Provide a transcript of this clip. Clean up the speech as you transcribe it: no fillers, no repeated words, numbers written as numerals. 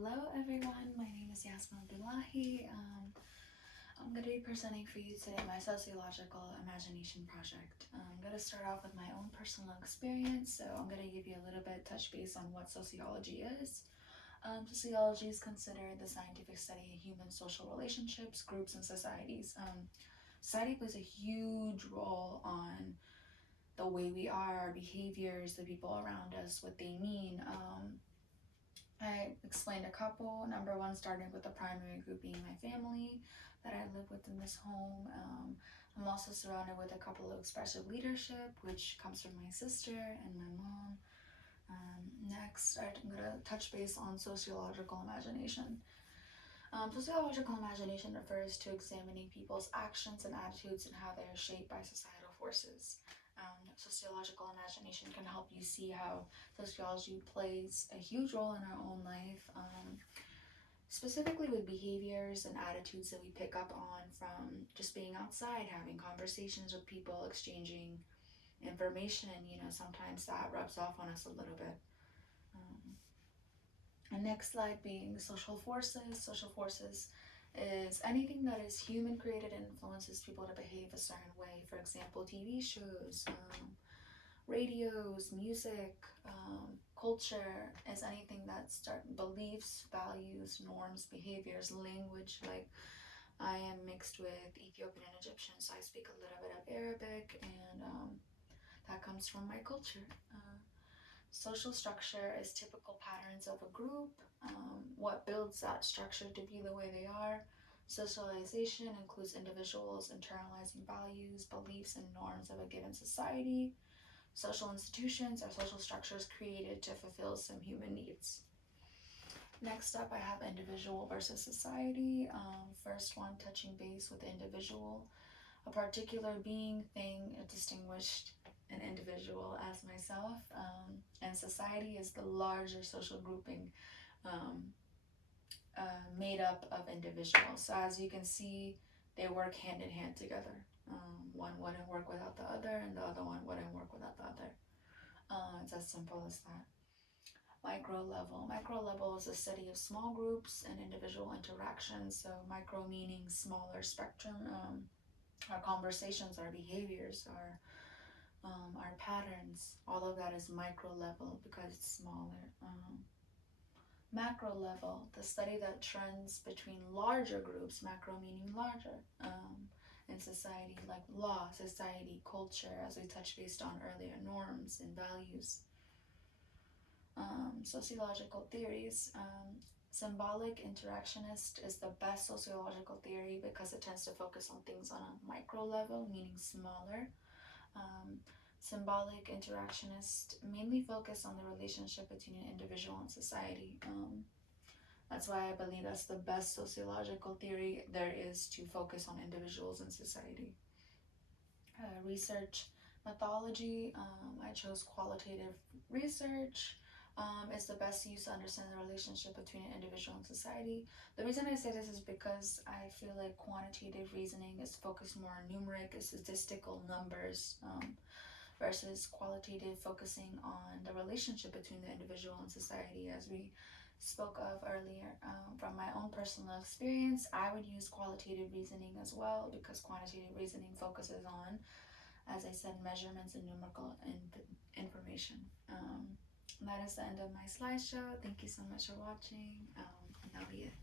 Hello everyone, my name is Yasmin Abdullahi. I'm going to be presenting for you today my sociological imagination project. I'm going to start off with my own personal experience, so I'm going to give you a little bit touch base on what sociology is. Sociology is considered the scientific study of human social relationships, groups, and societies. Society plays a huge role on the way we are, our behaviors, the people around us, what they mean. I explained a couple. Number one, starting with the primary group being my family that I live with in this home. I'm also surrounded with a couple of expressive leadership, which comes from my sister and my mom. Next, I'm going to touch base on sociological imagination. Sociological imagination refers to examining people's actions and attitudes and how they are shaped by societal forces. Sociological imagination can help you see how sociology plays a huge role in our own life, specifically with behaviors and attitudes that we pick up on from just being outside, having conversations with people, exchanging information. Sometimes that rubs off on us a little bit. And next slide being social forces. Social forces is anything that is human created and influences people to behave a certain way. For example, TV shows, radios, music, culture is anything that beliefs, values, norms, behaviors, language. Like I am mixed with Ethiopian and Egyptian, so I speak a little bit of Arabic, and that comes from my culture. Social structure is typical patterns of a group, what builds that structure to be the way they are. Socialization includes individuals internalizing values, beliefs, and norms of a given society. Social institutions are social structures created to fulfill some human needs. Next up, I have individual versus society. First one, touching base with the individual. A particular being, thing, distinguished an individual as myself, and society is the larger social grouping made up of individuals. So as you can see, they work hand in hand together. One wouldn't work without the other, and the other one wouldn't work without the other. It's as simple as that. Micro level. Micro level is a study of small groups and individual interactions. So micro meaning smaller spectrum. Our conversations, our behaviors, our patterns, all of that is micro level because it's smaller. Macro level, the study that trends between larger groups, macro meaning larger, in society, like law, society, culture, as we touched based on earlier, norms and values. Sociological theories. Symbolic interactionist is the best sociological theory because it tends to focus on things on a micro level, meaning smaller. Symbolic interactionist mainly focus on the relationship between an individual and society. That's why I believe that's the best sociological theory there is, to focus on individuals and society. Research methodology, I chose qualitative research. Is the best use to understand the relationship between an individual and society. The reason I say this is because I feel like quantitative reasoning is focused more on numeric, statistical numbers, versus qualitative focusing on the relationship between the individual and society, as we spoke of earlier. From my own personal experience, I would use qualitative reasoning as well, because quantitative reasoning focuses on, as I said, measurements and numerical information. That is the end of my slideshow. Thank you so much for watching, and that'll be it.